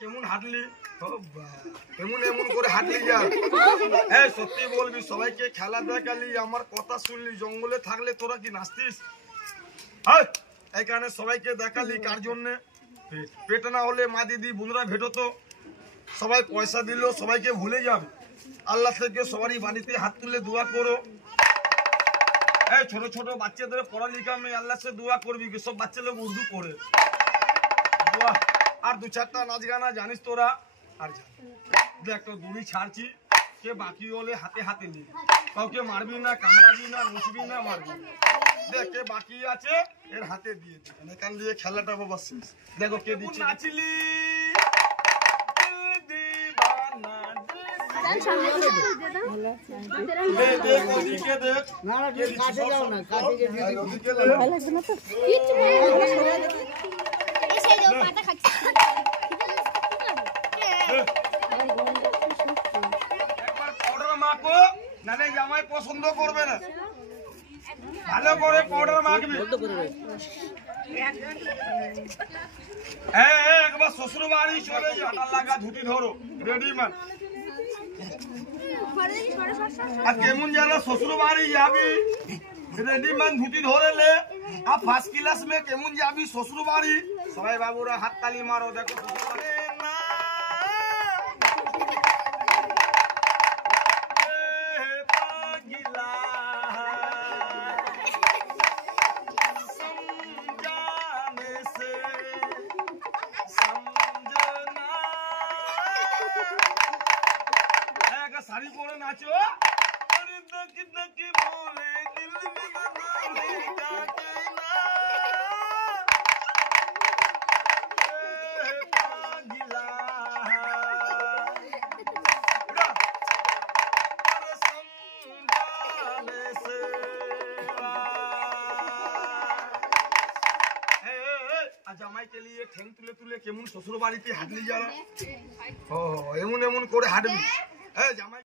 কেমন হাঁটলি, এমন এমন করে হাঁটলি যা। হ্যাঁ সত্যি বলবি, সবাইকে খেলা দেখালি, আমার কথা শুনলি, জঙ্গলে থাকলে তোরা কি নাচতিস? হ্যাঁ এইখানে সবাইকে দেখালি কার জন্যে? পেট না হলে মা দিদি বন্ধুরা ভেটো তো, সবাই পয়সা দিল, সবাইকে ভুলে যাবে। আল্লাহ থেকে সবারই বাড়িতে হাত তুলে দোয়া করো। এই ছোট ছোট বাচ্চাদের পড়ালেখা মেয়ে আল্লাহ সে দোয়া করবি, সব বাচ্চা লোক উর্দু পড়ে দোয়া। আর দু চারটা নাচ গানা জানিস তোরা? আর দেখ তো দূরি ছাড়ছি, কে বাকি হলে হাতে হাতে নিয়ে, কাউকে মারবি না, কামড়াবি না, মুছবি না, মারবি না। দেখ কে বাকি আছে এর হাতে দিয়ে দিবেন, এখান দিয়ে খেলাটা বাবা শেষ। দেখো কে দিচ্ছে। নাচলি নালে জামাই পছন্দ করবে না, ভালো করে পাউডার মাখবি। একবার শ্বশুর বাড়ি চলে আটা লাগা ধুতি ধরো রেডিমেড। আর কেমন যারা শ্বশুর বাড়ি যাবি রেডিমেড ধুতি ধরে লে, আর ফার্স্ট ক্লাস মে কেমন যাবি শ্বশুর বাড়ি? সবাই বাবুরা হাত তালি মারো, দেখো শাড়ি পরে নাচো। জামাই কে লিয়ে ঠেং তুলে তুলে কেমন শ্বশুর বাড়িতে হাঁটলি যারা, এমন এমন করে হাঁটবি। জামাই